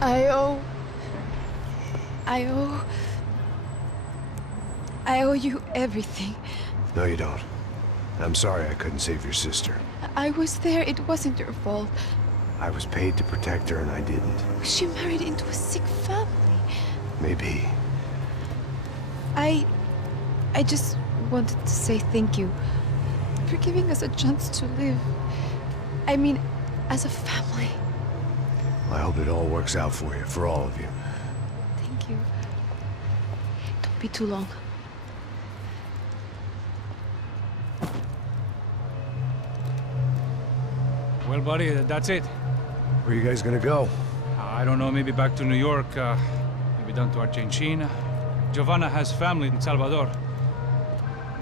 I owe you everything. No, you don't. I'm sorry I couldn't save your sister. I was there. It wasn't your fault. I was paid to protect her and I didn't. She married into a sick family. Maybe. I just wanted to say thank you for giving us a chance to live. I mean, as a family. I hope it all works out for you, for all of you. Thank you. Don't be too long. Well, buddy, that's it. Where are you guys gonna go? I don't know, maybe back to New York, maybe down to Argentina. Giovanna has family in Salvador.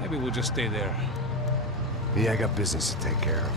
Maybe we'll just stay there. Me, I got business to take care of.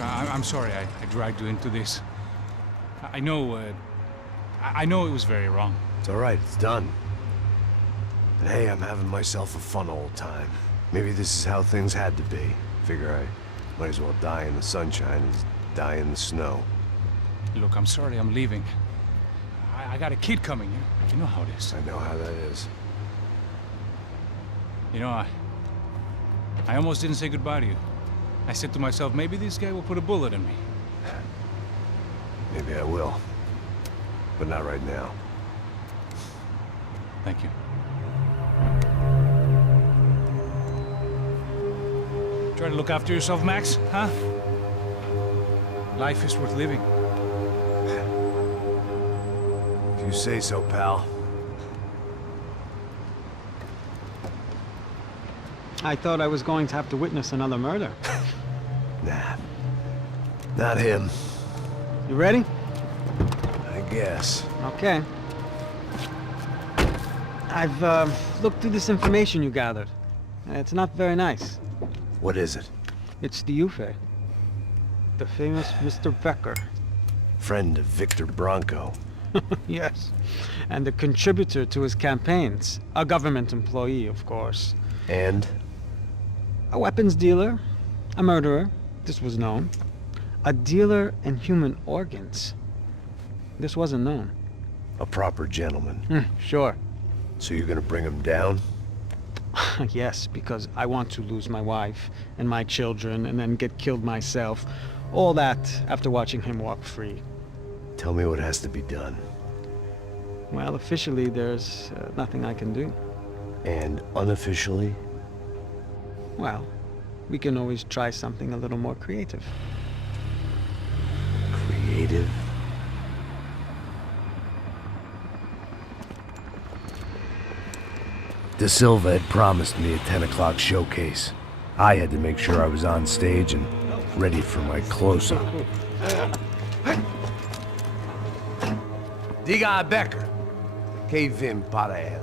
I'm sorry I dragged you into this. I know it was very wrong. It's all right, it's done. But hey, I'm having myself a fun old time. Maybe this is how things had to be. Figure I might as well die in the sunshine as die in the snow. Look, I'm sorry I'm leaving. I got a kid coming. You know how it is. I know how that is. You know, I almost didn't say goodbye to you. I said to myself, maybe this guy will put a bullet in me. Maybe I will. But not right now. Thank you. Try to look after yourself, Max, huh? Life is worth living. If you say so, pal. I thought I was going to have to witness another murder. Nah. Not him. You ready? I guess. Okay. I've looked through this information you gathered. It's not very nice. What is it? It's the Ufe. The famous Mr. Becker. Friend of Victor Bronco. Yes. And a contributor to his campaigns. A government employee, of course. And? A weapons dealer. A murderer. This was known. A dealer in human organs. This wasn't known. A proper gentleman. Sure. So you're gonna bring him down? Yes, because I want to lose my wife and my children and then get killed myself. All that after watching him walk free. Tell me what has to be done. Well, officially, there's nothing I can do. And unofficially? Well, we can always try something a little more creative. Creative? De Silva had promised me a 10 o'clock showcase. I had to make sure I was on stage and ready for my close-up. Diga a Becker. Que vim para ele.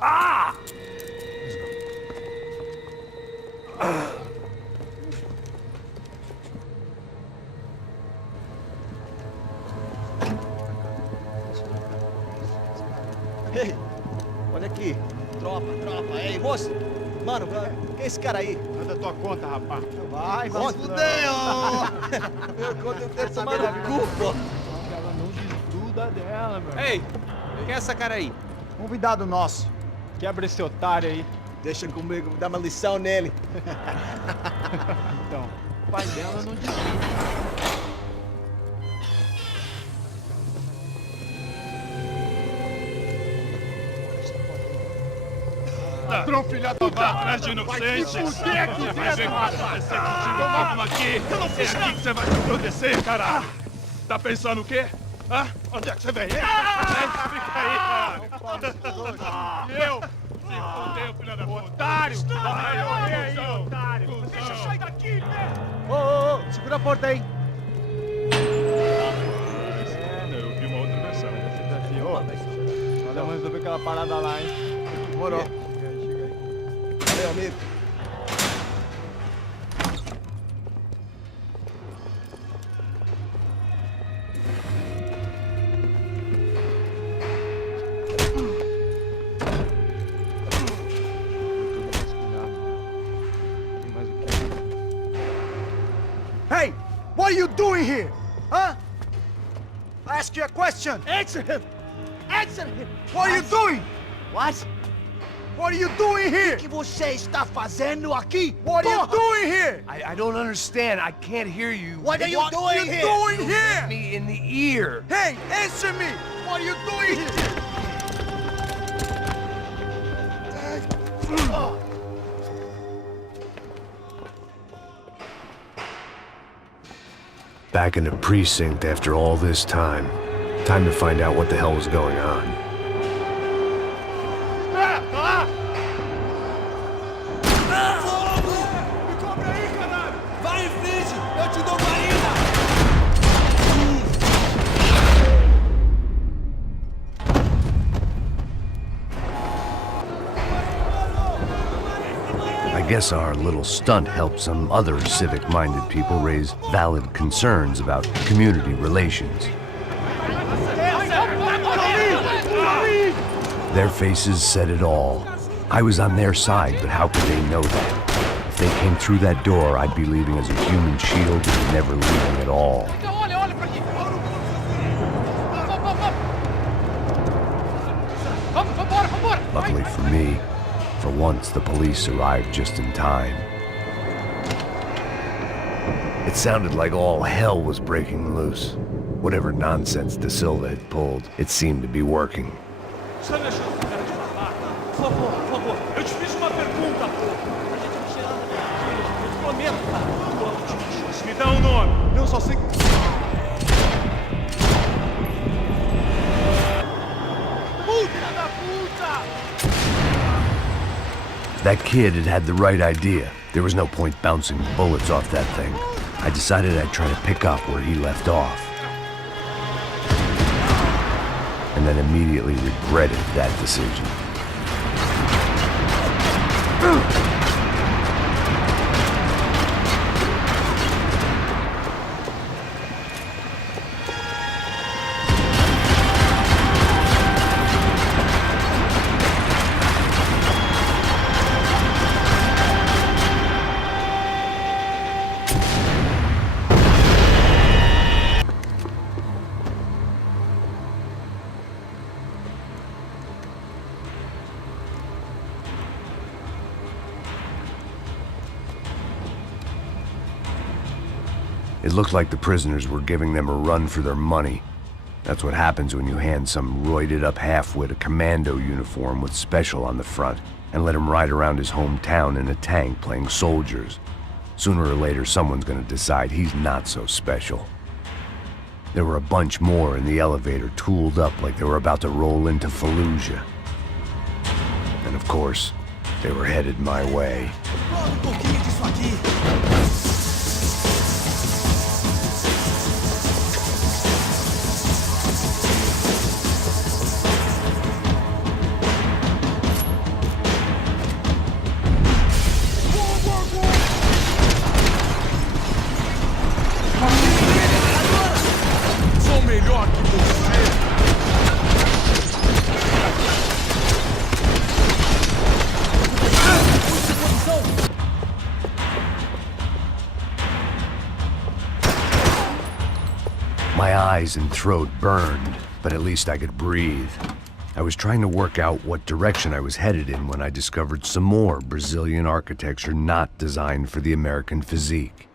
Ah! Ei, olha aqui. Tropa. Ei, moço. Mano, quem é esse cara aí? Manda tua conta, rapaz. Vai fudeu! Meu conta eu tenho tomar no cu, pô. Ela não desgruda dela, meu. Ei, quem é essa cara aí? Convidado nosso. Quebra esse otário aí. Deixa comigo, dá uma lição nele. Então, o pai dela não desgruda. Ladrão, filha da vá, atrás de inocentes! Vai ver vai acontecer contigo mesmo aqui! É aqui que você vai se acontecer, cara! Tá pensando o quê? Hã? Onde é que você vem? Fica aí, cara! E eu? Se fodeu, filha da puta! Otário! Vai aí, otário! Deixa eu sair daqui, né? Ô, segura a porta aí. Eu vi uma outra versão. Vamos resolver aquela parada lá, hein? Demorou. Valeu, amigo. Hey! What What are you doing here? Huh? I ask you a question. Answer him! Answer him! What are you doing? What? What are you doing here? O que você está fazendo aqui? What are you doing here? I don't understand. I can't hear you. What are you doing here? You hit me in the ear. Hey, answer me! What are you doing here? Back in the precinct after all this time. Time to find out what the hell was going on. Vai em frente! Eu te dou guarida! I guess our little stunt helped some other civic-minded people raise valid concerns about community relations. Their faces said it all. I was on their side, but how could they know that? If they came through that door, I'd be leaving as a human shield and never leaving at all. Luckily for me, for once the police arrived just in time. It sounded like all hell was breaking loose. Whatever nonsense De Silva had pulled, it seemed to be working. Por favor, eu te fiz uma pergunta, pô. A gente vai tirar eu prometo, cara. Quando te chance, me dá um nome. Eu só sei. Filha da puta! That kid had the right idea. There was no point bouncing bullets off that thing. I decided I'd try to pick up where he left off. And then immediately regretted that decision. It looked like the prisoners were giving them a run for their money. That's what happens when you hand some roided-up halfwit a commando uniform with special on the front and let him ride around his hometown in a tank playing soldiers. Sooner or later, someone's gonna decide he's not so special. There were a bunch more in the elevator, tooled up like they were about to roll into Fallujah. And of course, they were headed my way. My eyes and throat burned, but at least I could breathe. I was trying to work out what direction I was headed in when I discovered some more Brazilian architecture not designed for the American physique.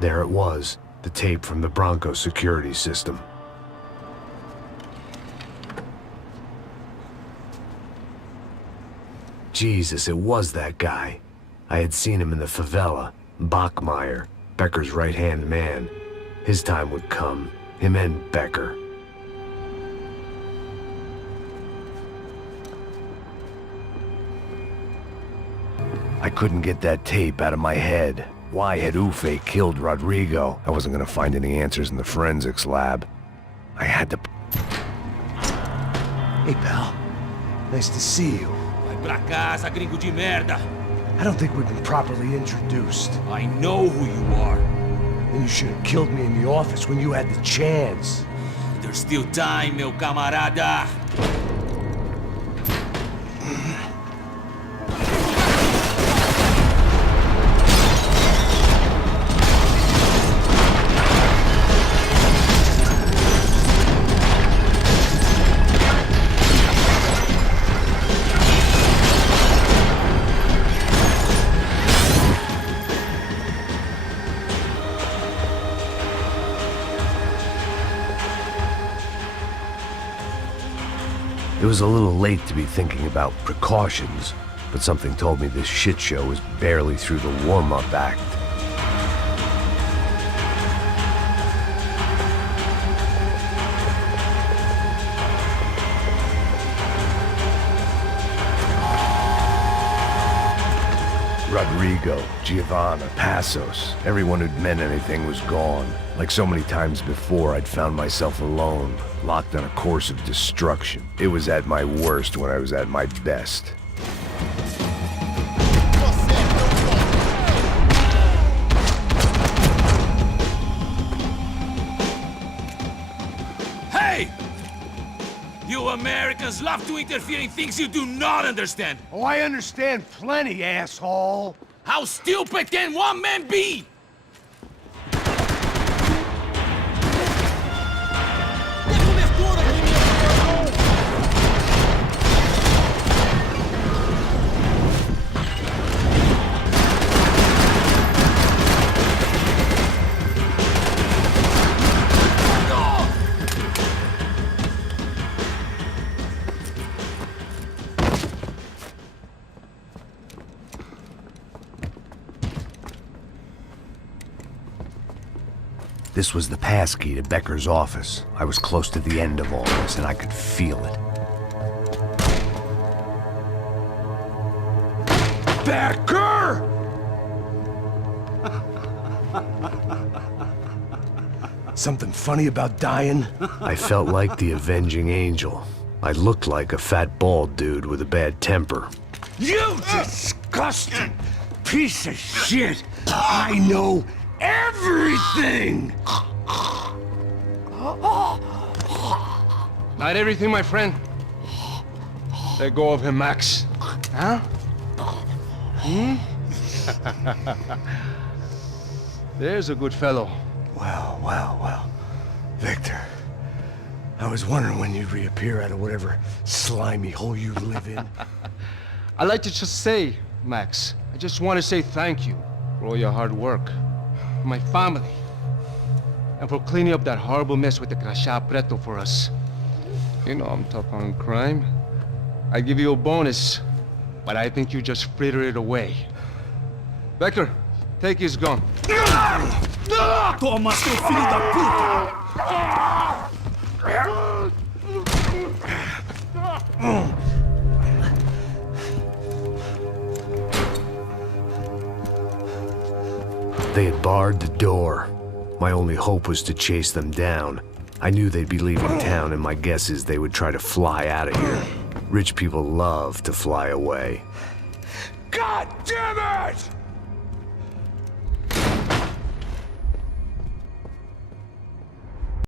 There it was, the tape from the Bronco security system. Jesus, it was that guy. I had seen him in the favela, Bachmeyer, Becker's right-hand man. His time would come, him and Becker. I couldn't get that tape out of my head. Why had Ufe killed Rodrigo? I wasn't gonna find any answers in the forensics lab. I had to... Hey, pal. Nice to see you. Vai pra casa, gringo de merda! I don't think we've been properly introduced. I know who you are. Then you should have killed me in the office when you had the chance. There's still time, meu camarada. It was a little late to be thinking about precautions, but something told me this shit show was barely through the warm-up act. Rodrigo, Giovanna, Passos, everyone who'd meant anything was gone. Like so many times before, I'd found myself alone, locked on a course of destruction. It was at my worst when I was at my best. Hey! You Americans love to interfere in things you do not understand. Oh, I understand plenty, asshole! How stupid can one man be? This was the passkey to Becker's office. I was close to the end of all this, and I could feel it. Becker! Something funny about dying? I felt like the avenging angel. I looked like a fat bald dude with a bad temper. You disgusting piece of shit! I know everything! Not everything, my friend. Let go of him, Max. Huh? There's a good fellow. Well. Victor, I was wondering when you'd reappear out of whatever slimy hole you live in. I'd like to just say, Max, I just want to say thank you for all your hard work, for my family, and for cleaning up that horrible mess with the Crachá Preto for us. You know I'm tough on crime. I give you a bonus, but I think you just frittered it away. Becker, take his gun. Toma, seu filho da puta! They had barred the door. My only hope was to chase them down. I knew they'd be leaving town, and my guess is they would try to fly out of here. Rich people love to fly away. God damn it!